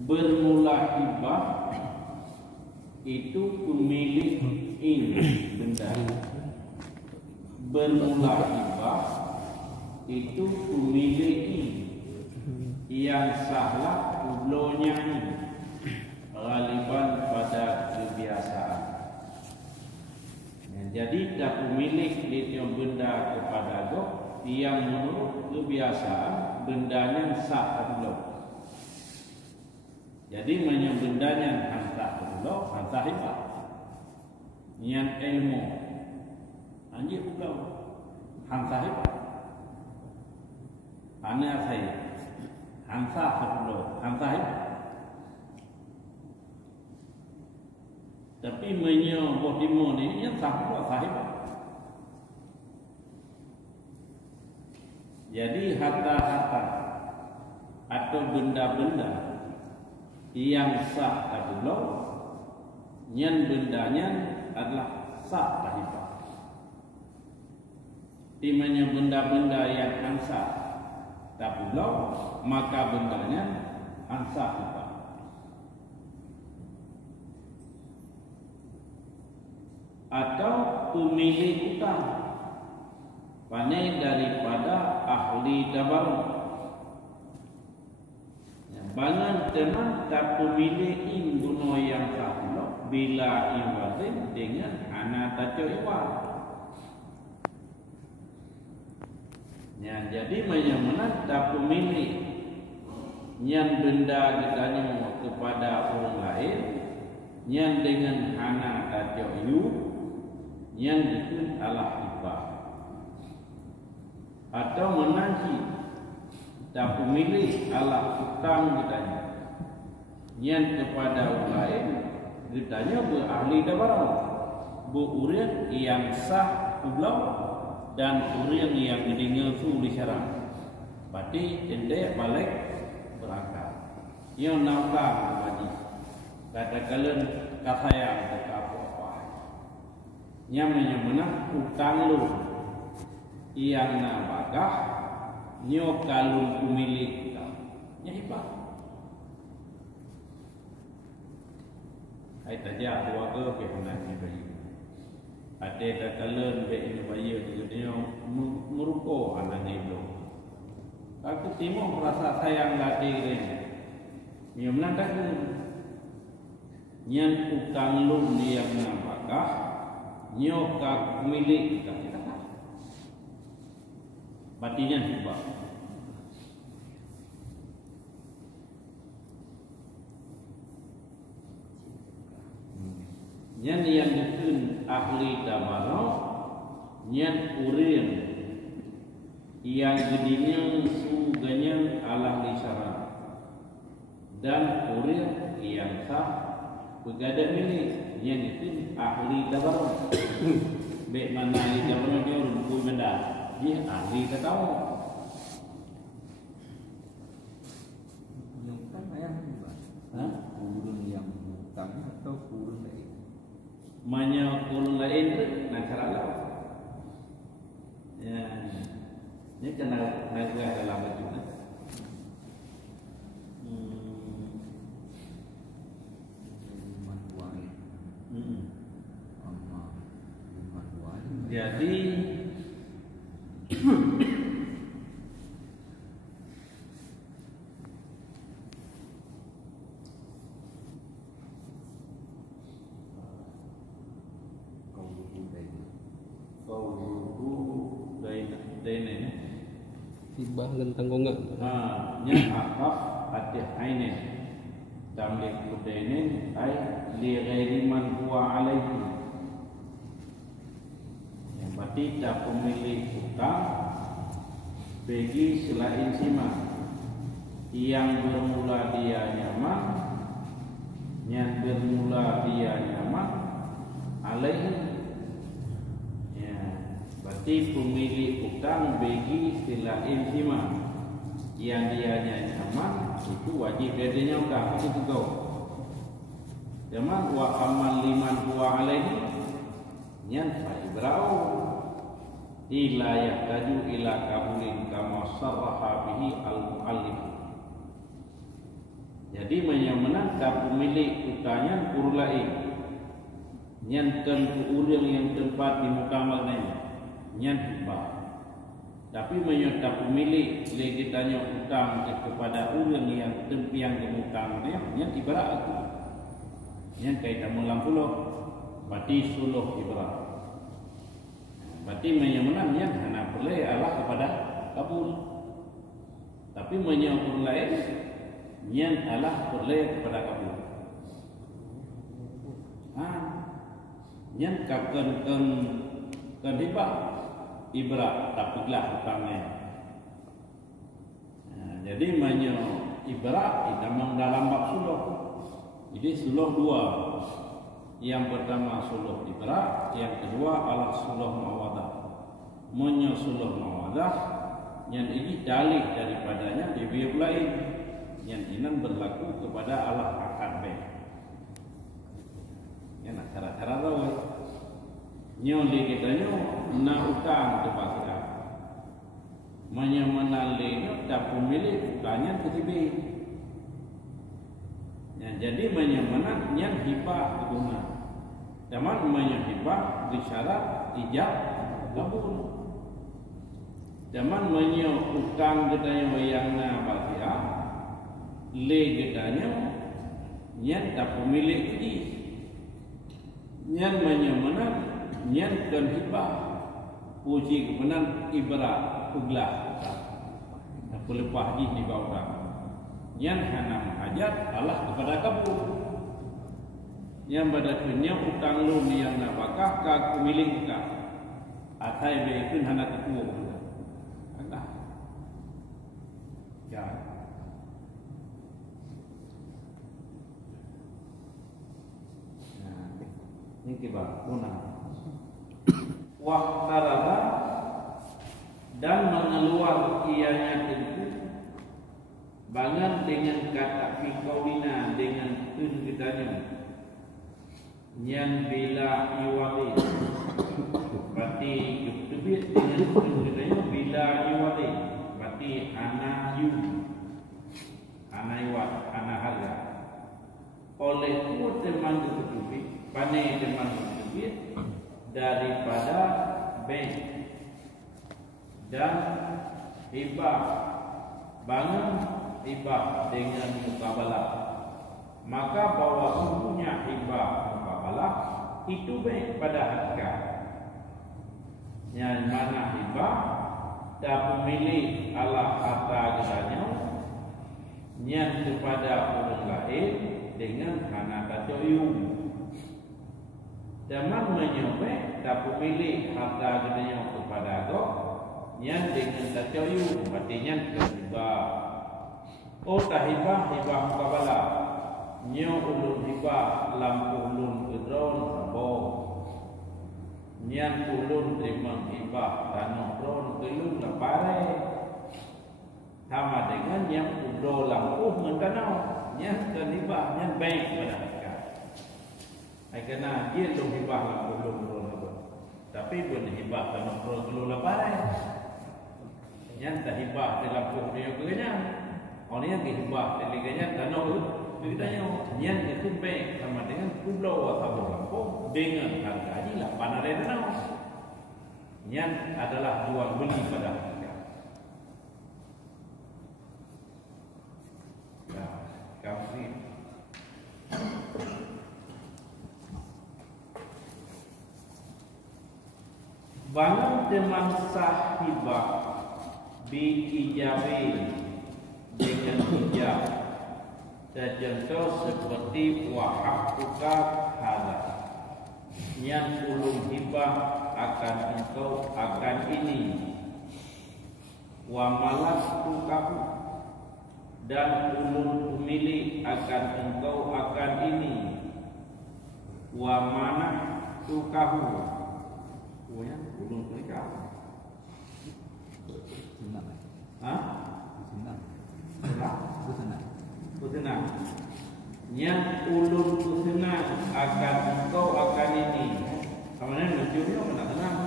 bermula hibah itu pemilik benda. Bermula hibah itu pemilik yang salah ulonya ghaliban pada kebiasaan. Jadi tak pemilik dia benda kepada go yang menurut kebiasaan bendanya sah dulu. Jadi banyak bendanya hantar dulu, hantar hibah. Yang ilmu anjir dulu hantar hibah. Anak saya hantar dulu, hantar hibah. Tapi menyoboh timun ini yang sah hibah. Jadi harta-harta atau benda-benda yang sah dulu, yang bendanya adalah sah hibah. Dimana benda-benda yang sah dulu, maka bendanya sah hibah. Atau pemilik utang panai daripada ahli tabarruk. Bangan teman tak pemilik imbuno yang sahlo bila iwatin dengan anak taco iwat. Jadi mana tak pemilik yang benda ditanya kepada orang lain yang dengan anak taco iu yang itu adalah hibah. Atau menanti tak pemilik adalah hutang ditanya yang kepada orang lain ditanya berahli tabarruk, berurian yang sah ulang dan urian yang didengar tu disyarat. Berarti ente balik berangkat yang nafkah wajib katakan kasayang kata yang menyebutnya utang lu yang nabagah nyokalun pemilik nya hibah. Hai taja dua ke kebenaran bayi. Ada katakan be ini bayi dia meruko anak itu. Aku timo merasa sayang lagi dia. Dia menangkan yang utang lu yang nabagah nyoka milik kita batinya hibah. Yang dikun ahli tabarruk yang urian yang gedinya suganya ala lisyarat dan urian yang sah begada milik yang itu ahli tabarruk. Baik mana ahli tabarruk dia rumput benda, dia ahli tahu. Yang kan ayam juga. Kurun yang hutang atau kurun lain? Mana kurun lain tu nak cara lah. Ya, ini kena nak dalam baju ni. Jadi hibah dan tanggungan. Yang akaf hati ainin tamlik kudainin ay li ghairi man huwa alaihi. Yang berarti tak pemilik hutang bagi selain sima yang bermula dia nyaman, yang bermula dia nyaman alaihi. Berarti pemilik hutang bagi selain sima yang dia nyaman itu wajib dia hutang itu kau. Jaman wa amal liman huwa alaihi yang faibrau ila yahtaju ila kabulin kama sarraha bihi al-muallif. Jadi menang tak pemilik utanya puru lain. Nyan kan urang yang tempat di muka maknanya. Nyan hibah. Tapi tak pemilik lagi tanya utang kepada urang yang tempiang di muka maknanya. Nyan ibarat aku. Nyan kaitan mulam puluh. Berarti suluh ibarat. Berarti menang nyan hana boleh Allah kepada kabul. Tapi menyambung lain nyan Allah boleh kepada kabul. Nyan kan hibah ibrat tapi gelah hutangnya. Jadi ibrat itu dalam bab suluh. Jadi suluh dua. Yang pertama suluh ibrat, yang kedua adalah suluh mawadah. Suluh mawadah yang ini dalih daripadanya di bab lain yang ini berlaku kepada Allah akad baik. Ya nak cara-cara tahu. Nyoli kita na utang tu pasal. Menali tak pemilik utangnya ketibi. Ya, jadi menyemenang yang hibah guna. Zaman hibah disyarat ijab kabul. Zaman utang gedanya wayangna batia le gedanya nyan tak pemilik ini nyan menyemenang nyan kan hibah puji kebenan ibrat uglah apa lepas di bawah nyan hana hajat Allah kepada kabul yang pada dunia utang lu yang napakah ka pemilik ka atai beikun hana ketua ada ya ini kibar punah waqtaraba dan mengeluar ianya itu bangan dengan kata fikaulina dengan tun kitanya nyan bila iwali berarti yukubit dengan tun kitanya bila iwali berarti ana iwat ana harga oleh ku teman yukubit pane teman yukubit daripada bank dan hibah bangun hibah dengan mukabalah, maka bahwa sungguhnya hibah mukabalah itu baik pada harga yang mana hibah dan pemilik Allah harta gedanya yang kepada orang lain dengan hana tacoyum zaman menyobek dan pemilik harta gedanya kepada Allah yang dengan tacoyum artinya hibah. Oh tahibah hibah mukabalah nyo ulun hibah lampu ulun kedron sabong nyan ulun terima hibah tanah dron kelun lapare sama dengan yang udro lampu mentanau nyan hibah nyan baik pada mereka ai kena dia dong hibah lampu ulun dron tapi pun hibah tanah dron kelun lapare nyan tahibah lampu dia kenya orang yang dihibah teliganya tanah beritanya yang itu baik sama dengan pulau atau kampung dengan harga haji 8 tanah yang adalah jual beli pada harga ya kami bangun teman sahibah bi ijabi dengan hijab tercontoh seperti wahakuka hala yang ulun hibah akan engkau akan ini wa malas tukahu dan ulun pemilik akan engkau akan ini wa manah tukahu ulun pemilik Kusenang yang ulun kusenang akan engkau akan ini kemudian ujungnya mana tenang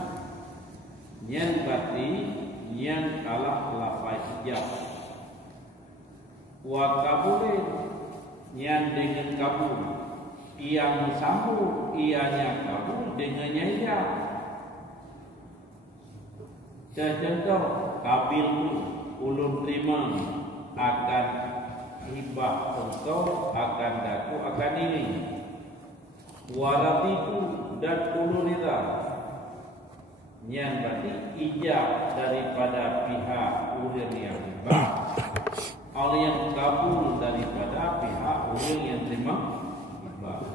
yang berarti yang kalah lafaz hijab wa kabulin Nyan dengan kabul. Yang sambung ianya kabul dengannya iya. Contoh kabil ulun terima akan hibah engkau akan daku akan ini. Waratiku dan ulun ridha. Nyan berarti ijab daripada pihak ulun yang hibah. Oleh yang kabul daripada pihak ulun yang terima hibah.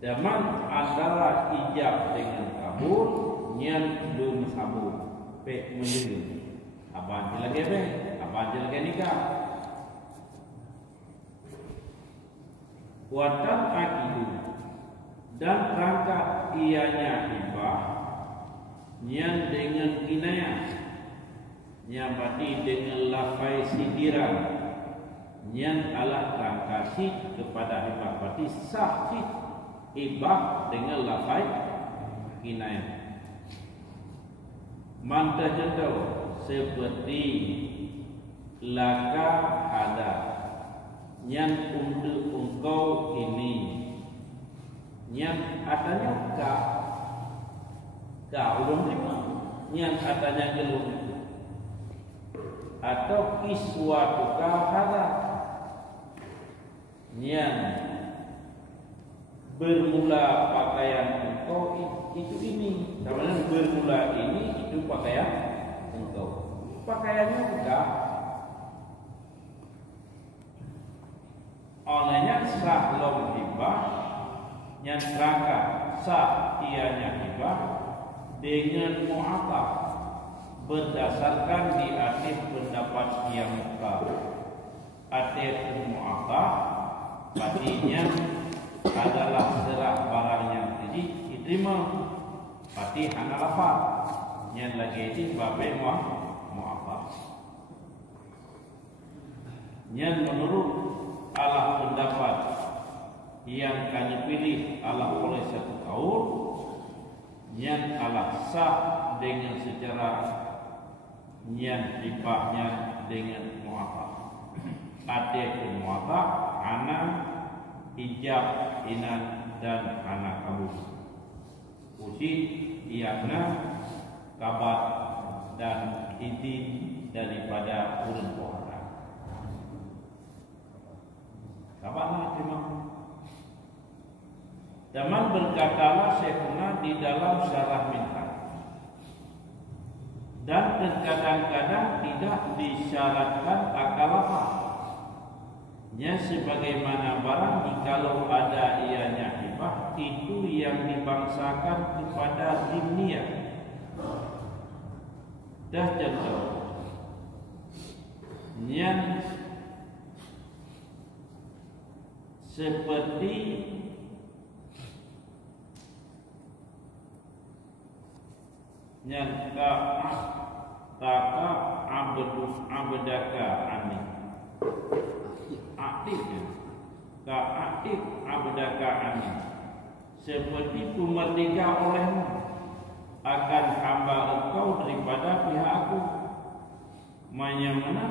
Zaman antara ijab dengan kabul nyan belum sambung. Pek menjadi abang lagi be, abang lagi nikah. Watan akidu dan perangkat ianya hibah yang dengan kinayah yang berarti dengan lafai sindiran yang alat rangkasi kepada hibah berarti sah hibah dengan lafai kinayah. Manta contoh seperti laka ada yang untuk engkau ini yang adanya ka ulun terima yang adanya gelung atau iswatu ka hada yang bermula pakaian engkau itu ini, namanya bermula ini itu pakaian engkau. Pakaiannya enggak. Olehnya sah lom hibah, yang rangka sah ianya hibah dengan mu'atab berdasarkan di akhir pendapat yang muka. Akhir mu'atab artinya adalah serah barang yang diterima pasti hana lafaz yang lagi itu babe mu'afaz yang menurut Allah pendapat yang kami pilih Allah oleh satu kaum yang Allah sah dengan secara yang hibahnya dengan mu'afaz arti mu'afaz anak hijab inan dan anak kabul uji iana kabar dan izin daripada ulun pohara kabarlah terima. Zaman berkatalah Syekhuna di dalam syarah minhaj dan terkadang-kadang tidak disyaratkan akal lafaz nya sebagaimana barang jikalau ada ianya hibah itu yang dibangsakan kepada dunia. Dah contoh yang seperti yang taka abdaka ani aktifnya ka aktif abdaka ani seperti ku merdeka olehmu akan hamba engkau daripada pihak aku mana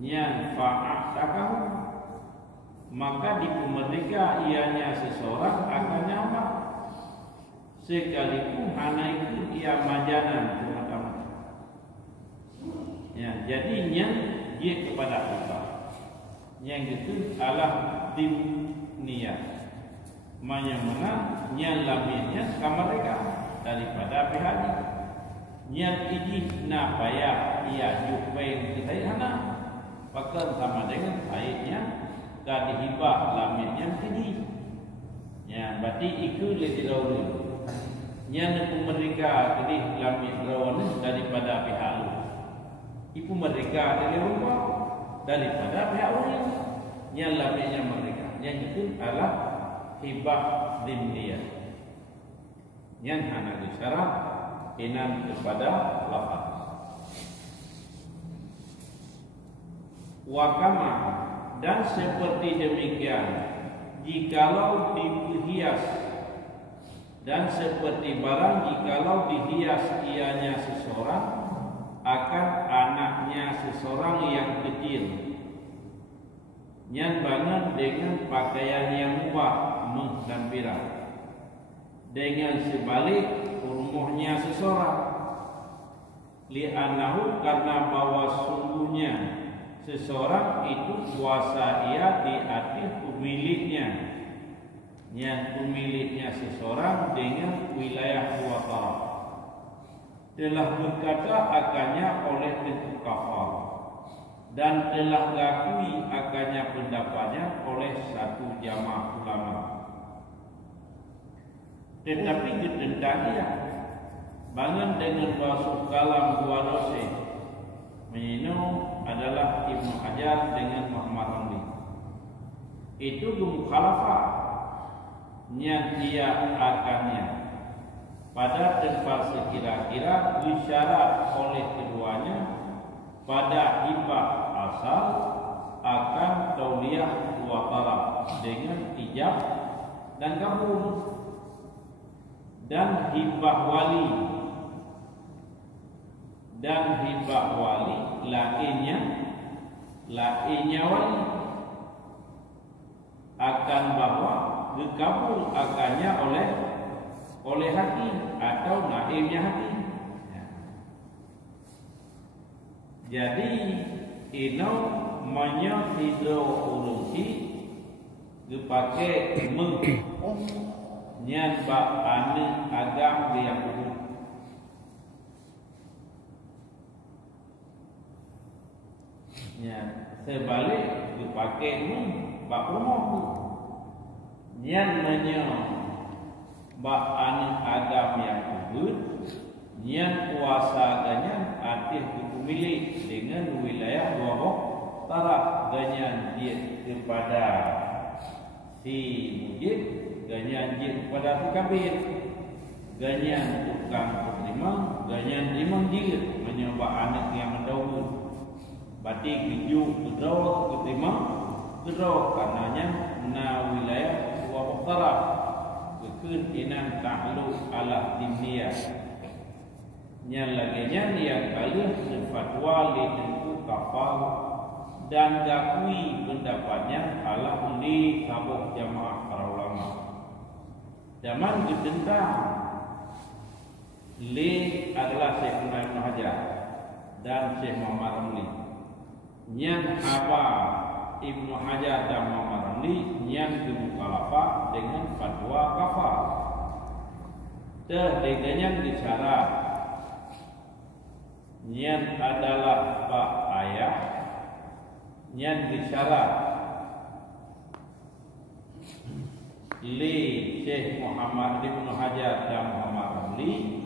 yang fa'atakahu maka di merdeka ianya seseorang akan nyamar sekalipun hana itu ia majanan semata-mata ya jadinya dia kepada kita yang itu adalah dimniat mana yang laminnya kamareka daripada pihak yang ini napaya ia jupai kita hana maka sama dengan baiknya dan dihibah laminnya ini ya berarti itu lebih dahulu yang mereka jadi lamin rawan daripada pihak lu ibu mereka dari rumah daripada pihak lain yang lainnya mereka yang itu adalah hibah dimniyah yang hanya disyarat inan kepada lafaz wakama dan seperti demikian jikalau dihias dan seperti barang jikalau dihias ianya seseorang akan anaknya seseorang yang kecil Nyan banget dengan pakaian yang mubah dan pirang. Dengan sebalik rumahnya seseorang. Li'annahu karena bahwa sungguhnya seseorang itu kuasa ia di atas pemiliknya. Yang pemiliknya seseorang dengan wilayah dua taraf. Telah berkata akannya oleh tentu kafar dan telah diakui akannya pendapatnya oleh satu jamaah ulama. Tetapi ditentang ia bangun dengan basuh kalam dua dosa. Menino adalah Ibnu Hajar dengan Muhammad Ramli. Itu mukhalafah yang dia akannya pada tempat sekira-kira disyarat oleh keduanya pada hibah asal akan tauliyah dua taraf dengan ijab dan kabul, dan hibah wali lainnya wali akan bahwa dikabul akannya oleh hakim atau naibnya hakim. Jadi ino menyahidro urusi dipakai nyan bak ane agam yang urut. Ya, sebalik dipakai bak rumah tu. Nyan bak ane agam yang urut. Nyan kuasa ganyan artis pemilik dengan wilayah dua taraf ganyan dia kepada si mujib, ganyan dia kepada si kabir, ganyan tukang penerima, ganyan imam dia menyebab anak yang mendahulu. Berarti keju kedraw keterima kedraw karenanya na wilayah dua taraf kekenian takluk ala dimniyah. Yang laginya yang kali fatwa tentu kafal dan dakui pendapatnya ala di sabuk jamaah para ulama. Zaman ditentang li adalah Syekh Ibnu Hajar dan Syekh Muhammad Ramli. Yang apa Ibnu Hajar dan Muhammad Ramli yang dimukhalafah dengan fatwa kafal. Terdengarnya disyarat yang adalah pak ayah yang disyarat li Syekh Muhammad Ibnu Hajar dan Muhammad Ramli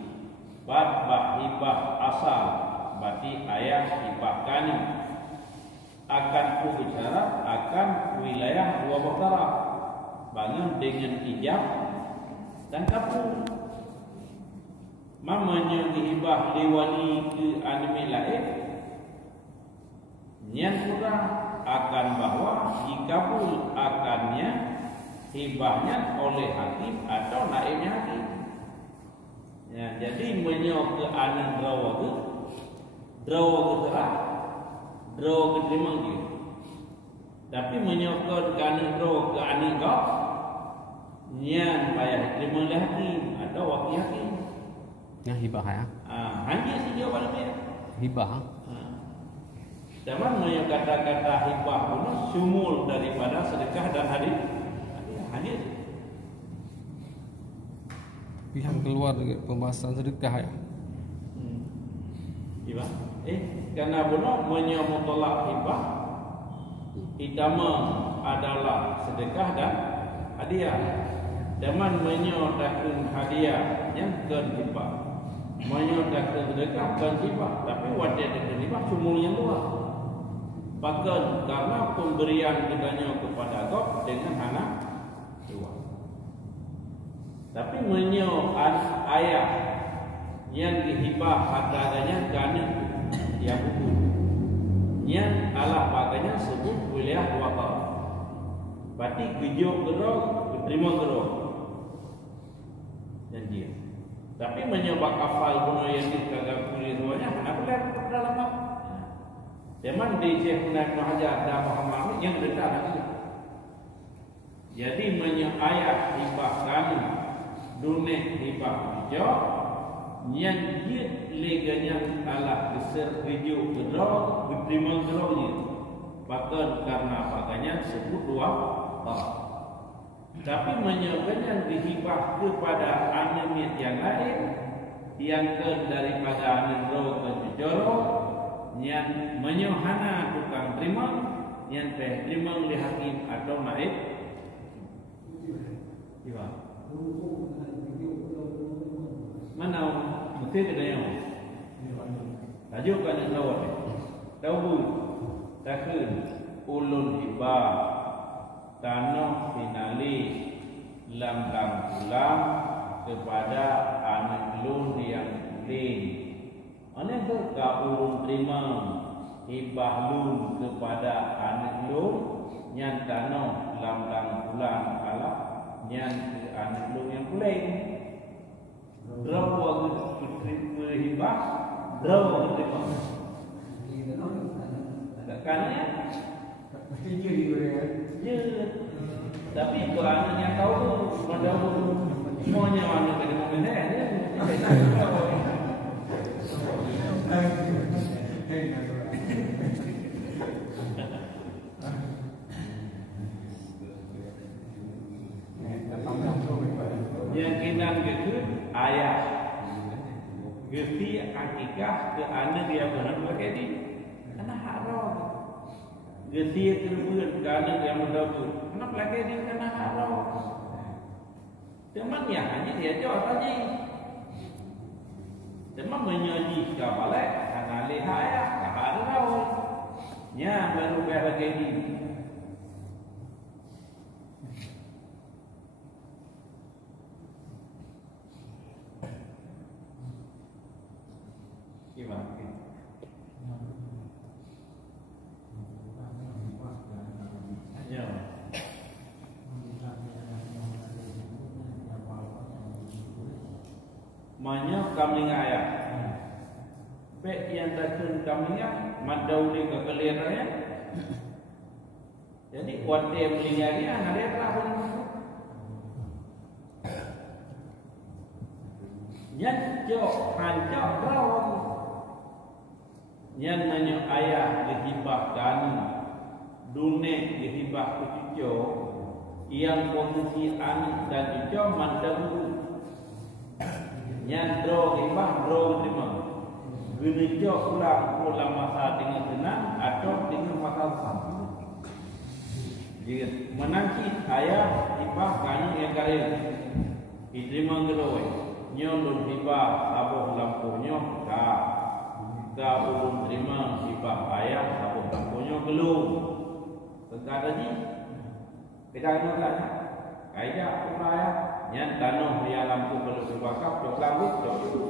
bab hibah asal berarti ayah hibahkan akan berbicara akan wilayah dua taraf bangun dengan ijab dan kabul. Mamanya dihibah diwali ke anime lain yang kurang akan bahwa dikabul akannya hibahnya oleh hakim atau naibnya hakim. Ya, jadi menyok ke anak drawa ke terah drawa ke terima dia. Tapi menyok ke anak drawa ke anak kau yang payah terima oleh hakim atau wakil hakim. Yang hibah ya? Hanya si jawapan dia. Hibah. Zaman yang kata-kata hibah itu sumul daripada sedekah dan hadiah. Hadiah. Yang keluar dari pembahasan sedekah ya? Hibah. Karena benar menyamutolak hibah itama adalah sedekah dan hadiah. Zaman menyodakkan hadiah yang ken hibah. Menyodakkan sedekah ken hibah. Tapi wadah dan hibah sumul yang luar. Bahkan karena pemberian kitanya kepada God dengan anak dua. Tapi ayah yang dihibah hartanya gana yang hukum. Yang ala pakainya sebut wilayah dua tahun. Berarti gejuk gerok, terima gerok. Dan dia. Tapi menyebab kafal puno yang dikagak kulit semuanya, kenapa lihat dalam apa? Zaman di Syekh Ibn Hajar dan Muhammad yang dekat lagi. Jadi ayat hibah kami dunia hibah hijau yang dia leganya ala besar hijau gerau berterima geraunya. Bahkan karena pakainya sebut dua tak. Tapi menyebabkan dihibah kepada anak yang lain yang daripada anak roh ke jujur yang menyohana tukang terima yang terima oleh hakim atau naib mana mesti ada yang tajuk kan yang tahu takun ulun hibah tanah finali lam ulang kepada anak lun yang lain. Anak berkah ulun terima hibah lun kepada anak lun yang tanah lam ulang ala yang anak lun yang lain. Berapa terima hibah? Berapa terima? Karena tapi itu anak yang tahu pada semuanya anak dari mana ya? Yang kinan gitu ayah gerti akikah ke anak dia benar pakai di anak haram gerti terbuat ke anak dia mendapur anak pakai di anak haram teman ya hanya dia jauh tadi teman menyaji kabalai anak lehaya haram nya baru pakai di Manya kambing ayah, baik yang takkan kambingnya, madau di kekeliranya. Jadi kuat dia melingari, anak dia telah pun. Yang jauh hancur rawon, yang manya ayah dihibah kani, dunia dihibah cucu, yang posisi anak dan cucu mandau. Yang draw hibah, draw terima. Guna jauh ulang masa dengan senang atau dengan masa sama. Jika menanti ayah hibah kani yang karir, diterima geloi. Nyolun hibah sabuh lampunya, tak ulun terima hibah ayah sabuh lampunya gelung. Tentang tadi kita kena tanya, ayah apa ayah? Yang tanah yang lampu kalau terbakar, cok langit, cok itu.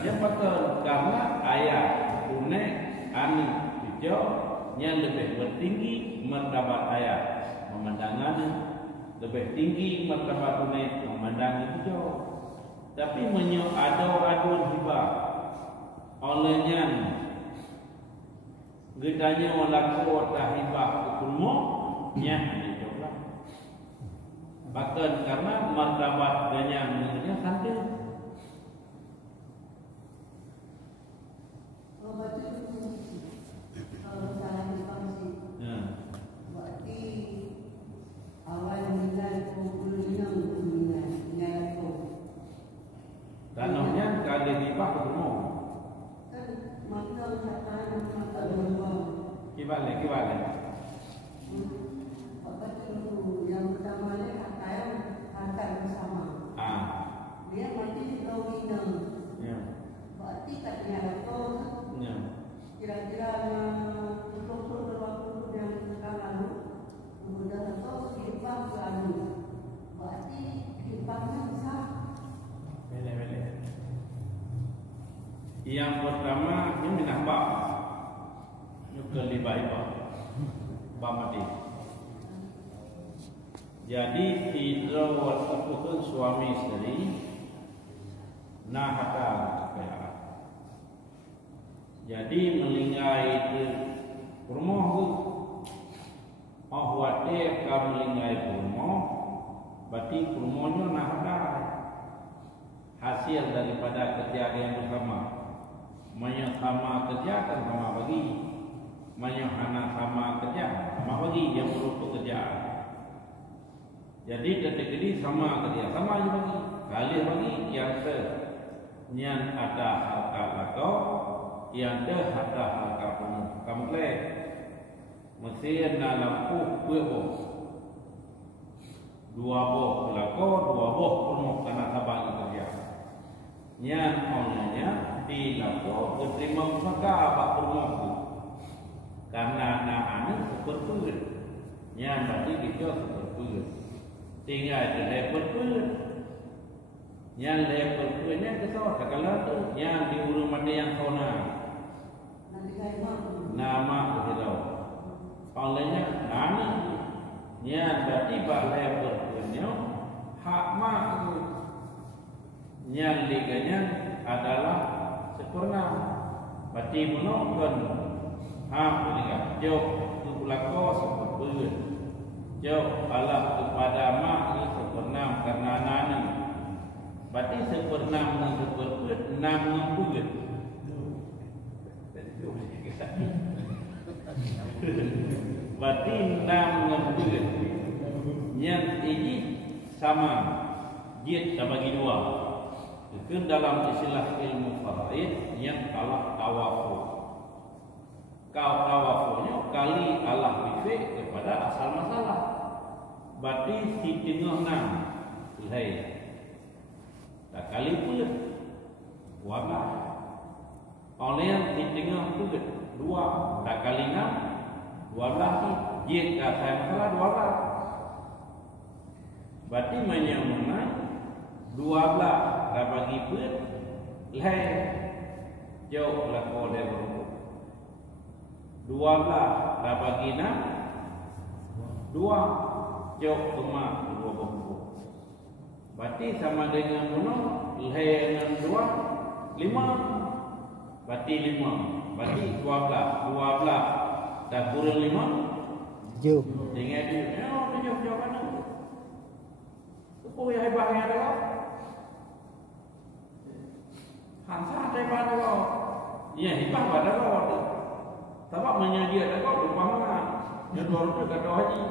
Yang betul karena ayah, tunai, ani, hijau yang lebih bertinggi martabat ayah memandangannya lebih tinggi martabat tunai memandang hijau. Tapi ada hibah olehnya gedanya orang kuat hibah hukummu nya. Bahkan karena martabat ganya mengenai santai. Kalau salah dipangsi, berarti awal nilai kumpulnya nilai tanahnya kali hibah ketemu. Kan maka tanah maka dua. Kibalik. Yang pertama ni akan bersama. Dia mati logina. Berarti katanya apa? Kira-kira betul-betul waktu yang sekarang kemudian atau hibah lalu. Berarti hibahnya bisa. Bele. Yang pertama ini nambah. Nyukel hibah. Mati. Jadi tidak walaupun suami istri nah kata Jadi melinggai itu rumah tu. Wate ka melinggai rumah, berarti rumahnya nak ada hasil daripada kerja yang bersama. Manya sama kerja kan sama bagi, manya anak sama kerja sama bagi yang berupa kerja. Jadi kategori sama kerja sama aja bagi, kali bagi yang ada harta lakau, yang ada harta harta penuh. Kamu boleh Mesin dalam dua boh, dua boh lakau, dua boh penuh karena tabang kerja. Yang orangnya di lakau berterima pusaka apa penuh tu, karena anak-anak seperti yang berarti kita seperti tinggal di level pun, yang level punnya kita segala tu, yang di urung mana yang kona, nama kita. Olehnya nani yang berarti level punya hak mak itu yang liganya adalah sempurna. Berarti menonton hak liga jauh tu lakau seperti jauh Allah kepada mak itu sempurna karena nani. Berarti sempurna dengan seperti enam bulan. Berarti 6 bulan yang ini sama dia tak bagi dua. Itu dalam istilah ilmu faraid yang Allah tawafu. Kau tawafunya kali Allah bifik kepada asal masalah. Berarti si tengah 6 lahir. Tak kali pula warna. Oleh yang di tengah tu dua tak kali 6 12 ni jika saya masalah 12. Berarti mana 12 dah bagi pun lahir jauh lah kau dia berumur 12 dah bagi 6 2 jauh rumah 2 berumur. Berarti sama dengan mana lahir dengan 2 5. Berarti 5. Berarti 12 dan kurang 5 jauh dengan dia jauh mana apa yang hebat yang ada kau hansa hebat ada kau ya hebat pada kau tu sebab menyaji ada kau lupa mana yang baru tu kata haji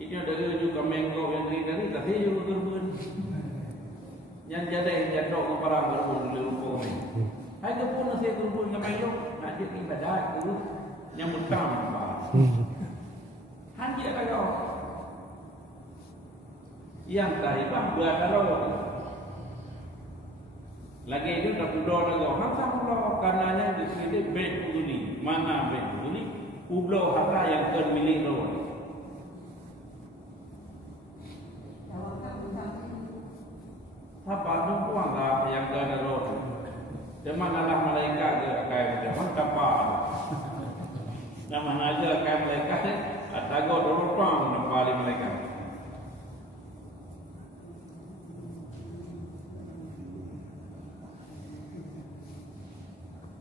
ini ada juga mengkau yang dari tapi juga gerbun yang jadi yang jatuh ke parang gerbun di lupa ni hai gerbun nasi gerbun dengan mengkau nak jadi ibadat tu yang utama apa? Hanya ada kau yang tarifah berada lawan. Lagi itu tak pulau ada kau. Hanya pulau karenanya di sini bed ini mana bed ini pulau harta yang termilik lawan. Apa numpang lah yang ada lawan. Demanalah malaikat ke kayak macam kapal. Nama aja kan mereka atago dorong nampak mereka.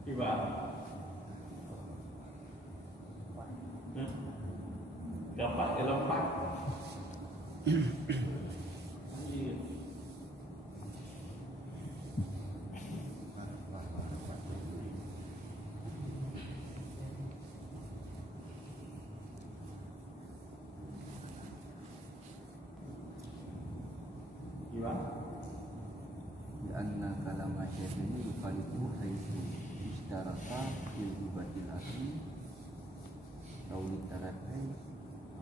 Tiba. Dapat kelompat. Anna kalam syekh ini yuqalibu haitsu istaraka fil hubatil asli qauli tarakai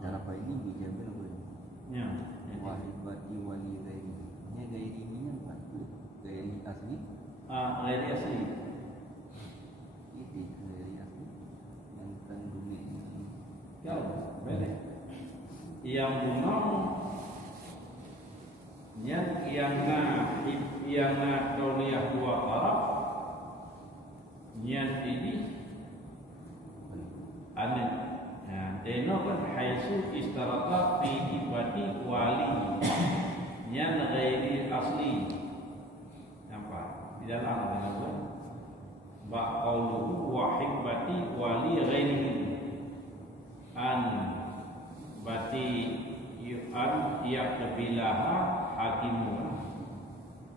darapa ini dijamil oleh Ya. wahibati wali ghairi nya ghairi ini apa tu ghairi asli Ghairi asli itu ghairi asli yang kandung ini jauh boleh yang bunga yang na kauniyah dua taraf yang ini aneh deno kan haitsu istarata fi ibati wali yang ghairi asli nampak di dalam dengan baqauluhu wa hibbati wali ghairihi an bati yu'an yaqbilaha hakimu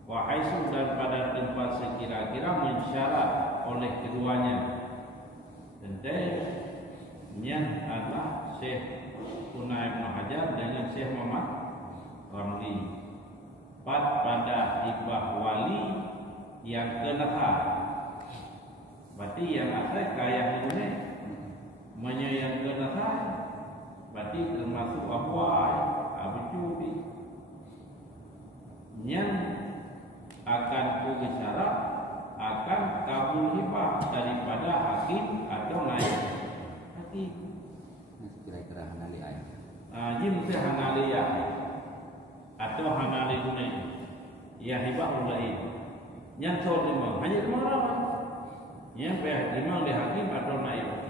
wa haisu, dan pada tempat sekira-kira mensyarat oleh keduanya. Tentangnya adalah Syekh Punai Ibn Hajar dengan Syekh Muhammad Ramli pada hibah wali yang kenata. Berarti yang atas kaya ini menyayang kenata, berarti termasuk apa abicuri yang akan berbicara akan kabul hibah daripada hakim atau naib hakim. Kira-kira hanali ayat. Ini mesti hanali ya atau hanali guna ya hibah mulai yang soal lima hanya kemana yang pihak lima oleh hakim atau naib hakim.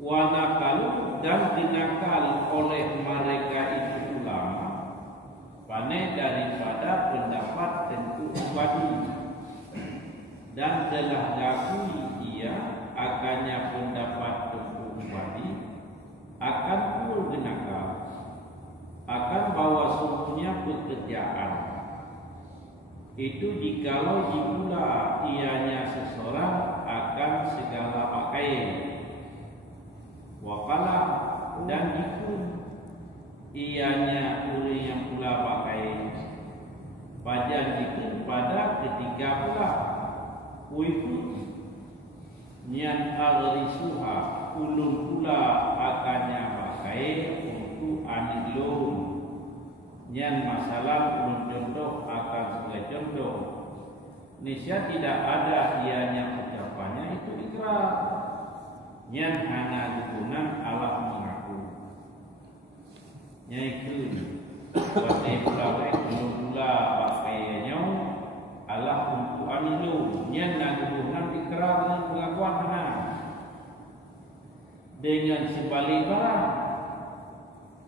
Wanakalu, dan dinakal oleh mereka itu ulama panai daripada pendapat tentu ubadi, dan telah diakui ia akannya pendapat tentu ubadi akan pul dinakal akan bawa sungguhnya pekerjaan itu jikalau jipula ianya seseorang akan segala pakaian wakalah, dan jikun ianya uri yang pula pakai pajan jikun pada ketika pula uikut nian aghrisuha ulun pula akannya pakai untuk anilun nian masalah ulun contoh akan sebagai contoh nisya tidak ada ianya ucapannya itu ikrar yang hana dukungan Allah mengaku yaitu wasai pula pula pakaiannya Allah untuk amilu yang nak dukungan ikrar dengan pengakuan hana dengan sebaliknya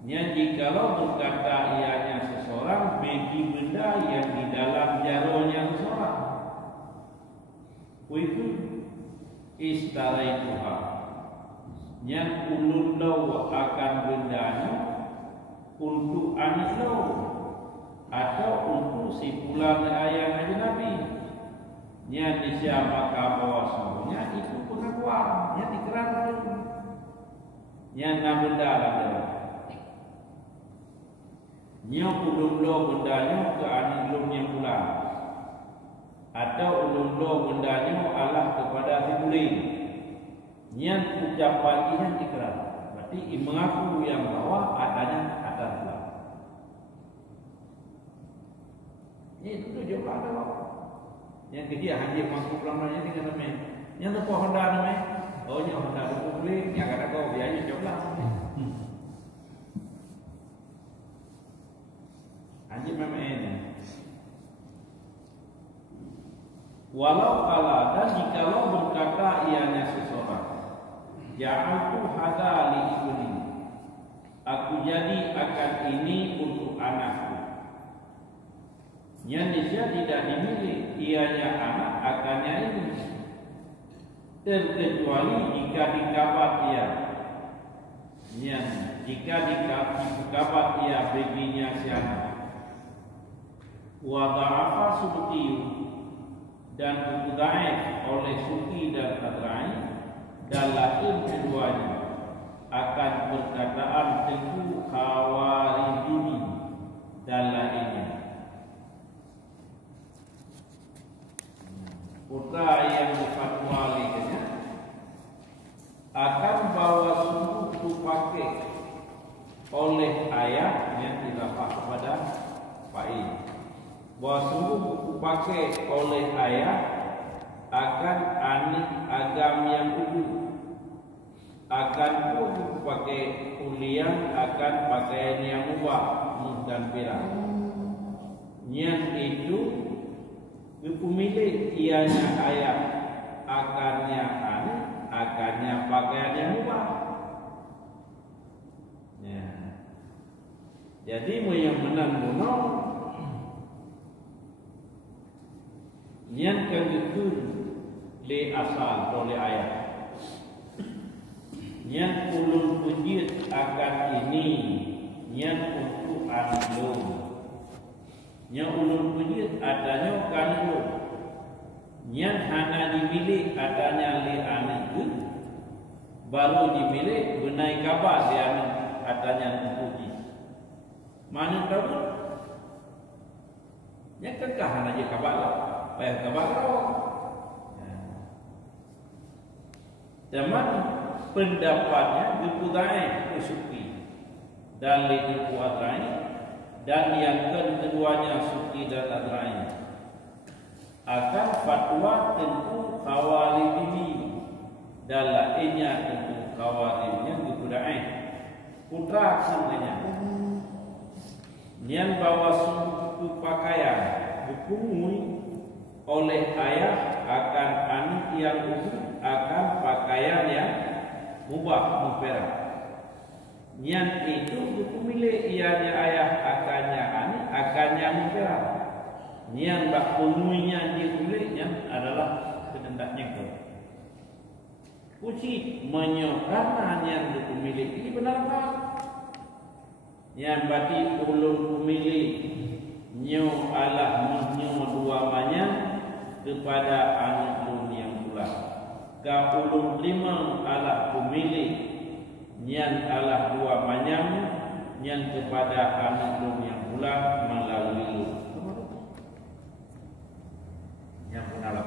yang jikalau berkata ianya seseorang bagi benda yang di dalam jaronya seseorang itu istaraituha yang ulun lau akan bendanya untuk anis lau atau untuk si pulang ayah Nabi Nabi yang disiapa kabawa semuanya itu pengakuan yang dikerahkan yang nak benda lah yang ulun lau bendanya ke anis ulun yang pulang atau ulun lau bendanya Allah kepada si puling yang ucapan ini ikrar, berarti mengaku yang bawah adanya atas pula. Ini itu jawab ada apa? Yang kedua hanya mampu pelan-pelannya dengan namanya. Yang tu Honda namanya. Oh, yang Honda tu boleh. Yang kata kau biarnya jawablah. Hanya memang ini. Walau kala, dan jikalau berkata ianya seseorang, ja'altu hadha li ibni, aku jadi akan ini untuk anakku. Yang dia tidak dimiliki ianya anak akannya ini, terkecuali jika dikabat ia. Yang jika dikabat ia baginya si anak. Wa da'afa subtiyu, dan buku daif oleh Suki dan Tadra'i dalam keduanya akan perkataan tentu Khawarizmi dalam ini. Putra yang difatwa olehnya akan bawa sungguh tu pakai oleh ayat yang dilafaz kepada fa'il. Bahawa sungguh buku pakai oleh ayah akan anik agam yang kudu, akan pun pakai kuliah akan pakaian yang mubah dan pirang. Yang itu pemilik ianya ayah akannya anik akannya pakaian yang mubah. Ya. Jadi yang menang bunuh nyan kegekun le asal oleh ayat. Nyan ulun pujit akan ini nyan untuk anu. Nyan ulun pujit adanya kanu. Nyan hana dimilik adanya le anu. Baru dimilik benai kabar dia adanya puji. Mana tahu? Nyan kekah aja kabar lah. Payah kabar lah. Zaman pendapatnya diputai suki dan dipuatai dan yang keduanya suki dan adrai akan fatwa tentu khawari ini dan lainnya tentu khawarinya diputai putra sebenarnya yang bawa suku pakaian dipungui oleh ayah akan anak yang akan pakaian yang mubah muferah. Yang itu dipilih ianya ayah akannya anak akannya muferah. Yang bak penuhnya dipilihnya adalah kehendaknya ke. Uci menyokarna yang dipilih ini benarkah? Yang berarti ulun pemilih nyo Allah menyo dua banyak kepada anak ulun yang pula. Ka ulun lima Allah pemilih nyan Allah dua banyak nyan kepada anak ulun yang pula melalui ulun. Yang pun Allah.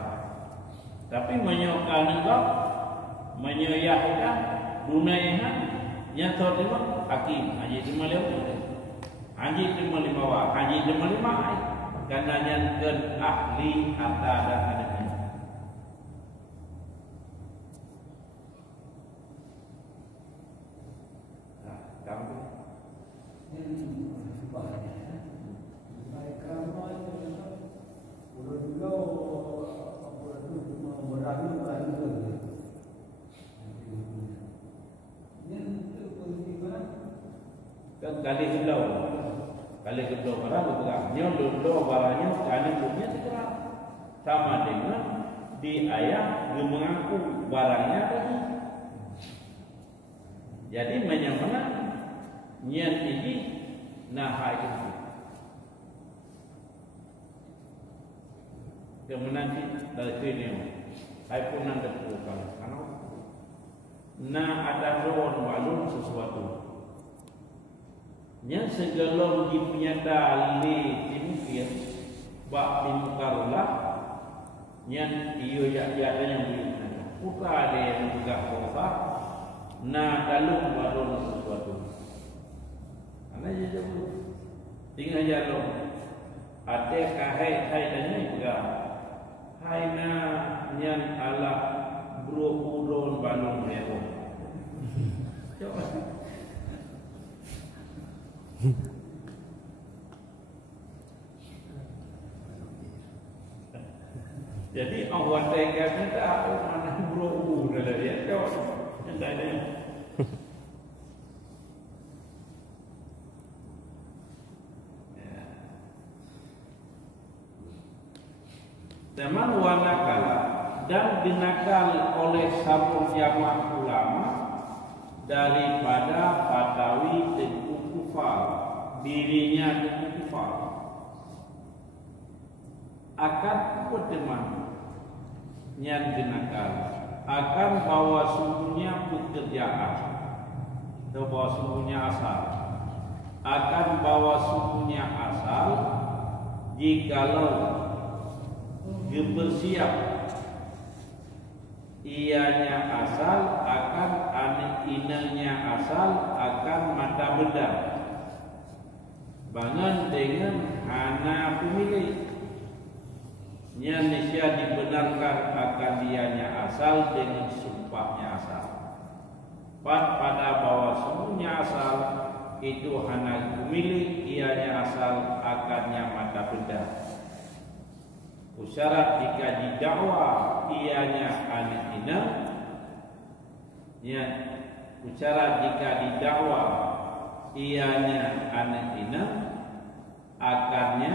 Tapi menyokan engkau menyoyahkan dunaihan yang terima hakim haji lima haji lima haji lima karena yang ken ahli harta dan adanya. Kamu kali keblau barang bergerak. Nyo keblau barangnya kali punya segera sama dengan di ayat mengaku barangnya tadi. Jadi menyamana niat ini nah itu. Kemudian dari sini, saya pun nanti bukan. Nah ada ron walun sesuatu. Yang segala dipinyata li timukir bak timukarulah yang iyo ada yang putra ada yang juga kota na dalam baru sesuatu ana je tinggal jalan ada kahai tanya juga hai na yang Allah bro udon balung rebo coba jadi awak tengah kita mana bro dalam dia jawab entah dia. Zaman wanakala dan dinakal oleh sabun jamaah ulama daripada fatawi tentu kufar dirinya tentu kufar akan berteman yang dinakal akan bawa sungguhnya pekerjaan atau bawa sungguhnya asal akan bawa sungguhnya asal jikalau bersiap ianya asal akan anak inanya asal akan mata benda bangun dengan hana pemilik yang Indonesia dibenarkan akan dianya asal dengan sumpahnya asal. Pada bahwa semuanya asal itu hanya pemilik ianya asal akannya mata benda. Usyarat jika didakwa ianya anak ina Nyan bicara jika didakwa ianya anak ina akarnya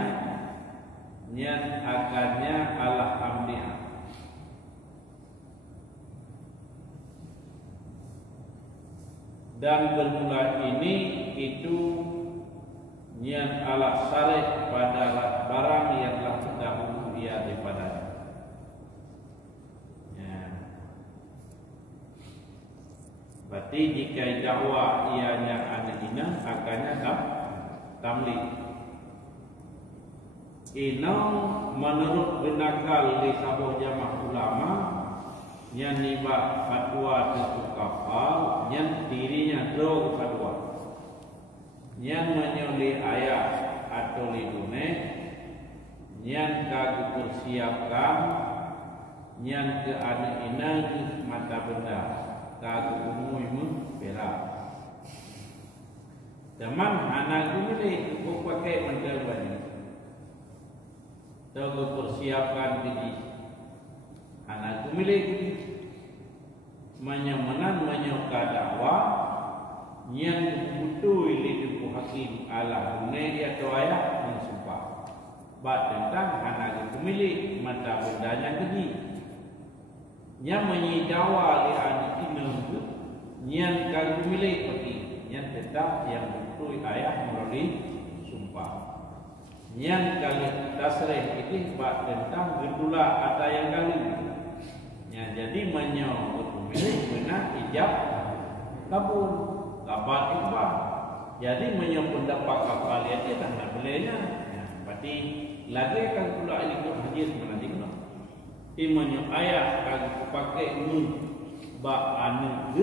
nyan akarnya alhamdulillah. Dan bermula ini itu nyan ala syarih pada barang yang telah terdahulu ia daripadanya. Berarti jika dakwa ianya anak ina akannya tamlik. Ina menurut benakal li sabuh jamaah ulama yang niba fatwa itu kafal yang dirinya drog fatwa yang menyoli ayat atau lidune yang kagu persiapkan yang ke anak ina mata benda kagu umum berak. Zaman anak ini aku pakai menteri banyak. Tahu persiapkan diri. Anak milik menyamanan menyoka dakwah yang butuh hidup hakim ala dunia atau ayat yang sumpah. Bat tentang anak milik mata bendanya keji. Yang menyidakwa oleh anak ini yang kagum milik pergi yang tetap yang betul ayah melalui sumpah. Yang kali tasrih itu bab tentang gedula atau yang kali. Yang jadi menyokut milik benar ijab kabul kabar ikhbar. Jadi menyokut dapat kapal itu tak bolehnya. Berarti lagi kan pula ilmu hadis menanti kena. Imannya ayat kan pakai bab anu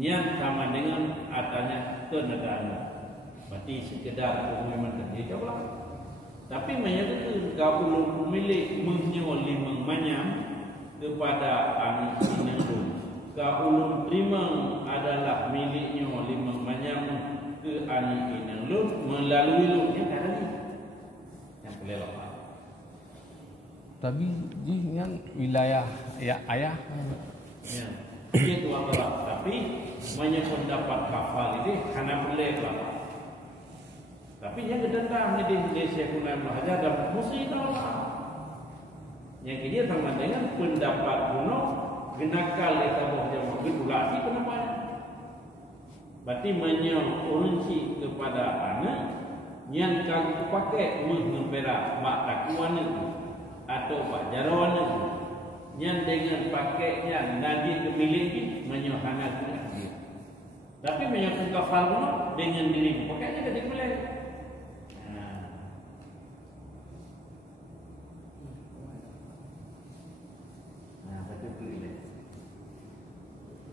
yang sama dengan adanya kenegaraan. Berarti sekedar pengumuman tadi coba. Tapi menyatakan kalau pemilik menyoli mengmanyam kepada anu ini kalau terima adalah miliknya oleh mengmanyam ke anu ini melalui lunya kan yang boleh lepas. Tapi di yang wilayah ayah Ya, itu antara. Tapi menyebut dapat kapal ini karena boleh lah. Tapi yang kedendam ini di Syekhuna Mahaja dan mesti tahu. Yang ini sama dengan pendapat kuno genakal kita bahwa regulasi kenapa? Berarti menyurunci kepada anak yang kau pakai mengembera mak takuan itu atau mak jarawan itu yang dengan pakainya nadi kemiliki menyohana dia. Tapi menyokong kafal dengan diri pakainya kedik boleh.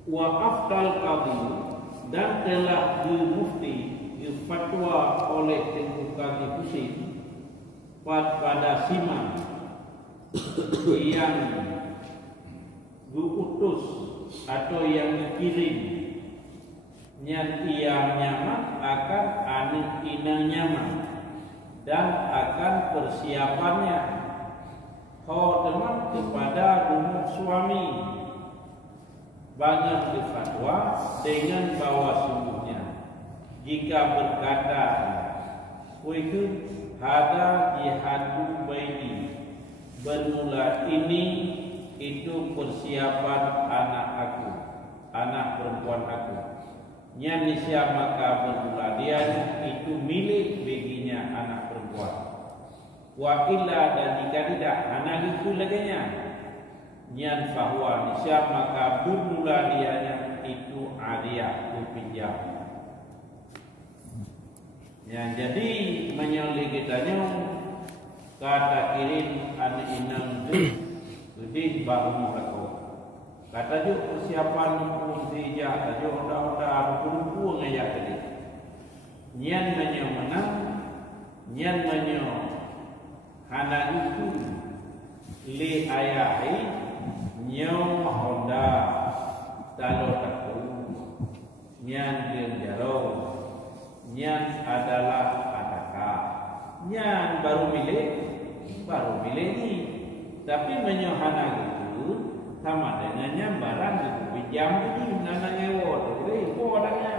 Wa afdal qadi dan telah dimufti fatwa oleh Tengku Qadi Husain pada siman yang diutus atau yang dikirim yang ia nyaman akan anak ina nyaman dan akan persiapannya khidmat kepada rumah suami banyak difatwa dengan bawa sungguhnya jika berkata kuiku hada jihadu baini bermula ini itu persiapan anak aku, anak perempuan aku. Yang nisya maka bermula dia itu milik baginya anak perempuan. Wa illa dan jika tidak anak itu laginya. Yang bahwa nisya maka bermula dia itu adiyah pinjam. Yang jadi menyolih kitanya kata kirim anak inang jadi baru mereka. Kata juga persiapan pun sejak saja dah berkumpul ngajak tadi. Nyan menang, nyan hana itu li ayai nyom honda talo taku nyan genjaro nyan adalah adaka nyan baru milik ni. Tapi menyohana itu sama dengannya barang itu bijam ni nana ngewo tu, ko orangnya.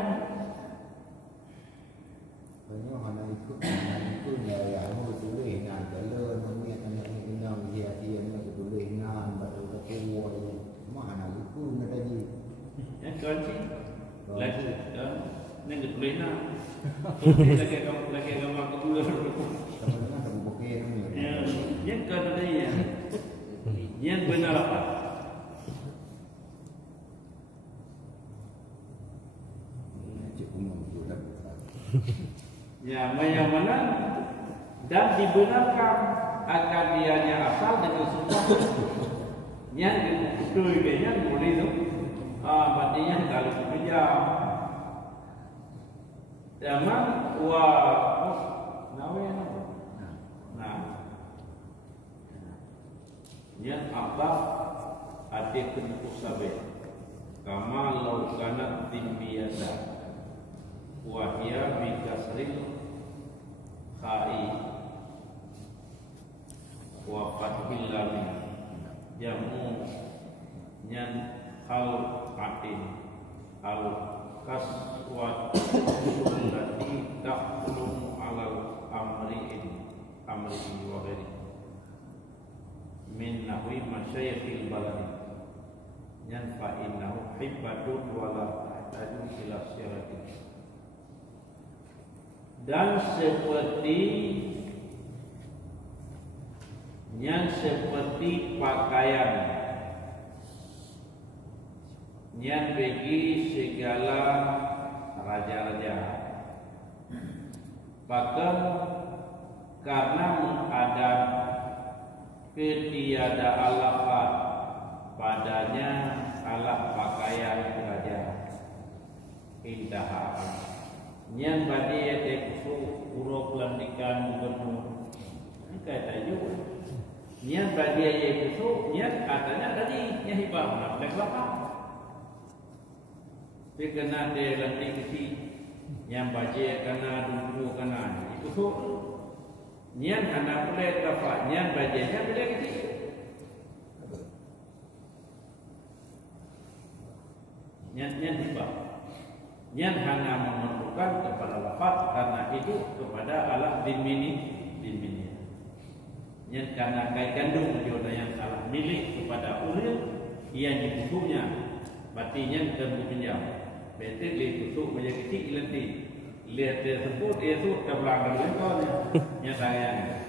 Banyak anak ikut ya mau tulis nak jalan ni anak ni nak dia nak tulis nak baru ketua mana ikut nak tadi. Kunci. Lagi ni tulis nak. Lagi kamu ketua. Sama-sama kamu pakai ni. Yang kena dia. Yang benar apa? Ya, yang mana dan dibenarkan akan dianya asal dengan semua yang itu kayaknya boleh tu berarti kalau sebejam zaman nawe yang apa ada kena sabe kama lau kana tim biasa wahia bikasril khai wa fathil lam jamu nyan hal atin al kaswat allati taqulu alal amri wa ghairi min nahwi masyayikhil baladi nyan fa innahu hibbatun wala tahtaju ila syaratin. Dan seperti pakaian yang bagi segala raja-raja, bahkan karena menghadap ketiada alafat padanya alat pakaian raja indah nyan badi ete kusu puro pelantikan gubernur kata juga nyan badi ete kusu nyan katanya tadi nyahibah nak belakang tapi kena dia lantik kesi nyan badi kena dulu kena kusu nyan hana boleh dapat nyan badi nya boleh kesi nyan hibah yang hanya memerlukan kepada lafaz karena itu kepada alat dimini yang karena kait gandung jodoh yang salah milik kepada ulil ia dibutuhnya batinya dan pinjam betul dibutuh banyak kecil nanti lihat tersebut itu terbelakang lekornya yang sayang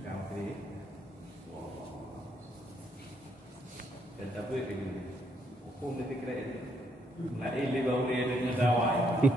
kamu tapi hukum detik kira itu. Nah, ini baru dia dengan dawai.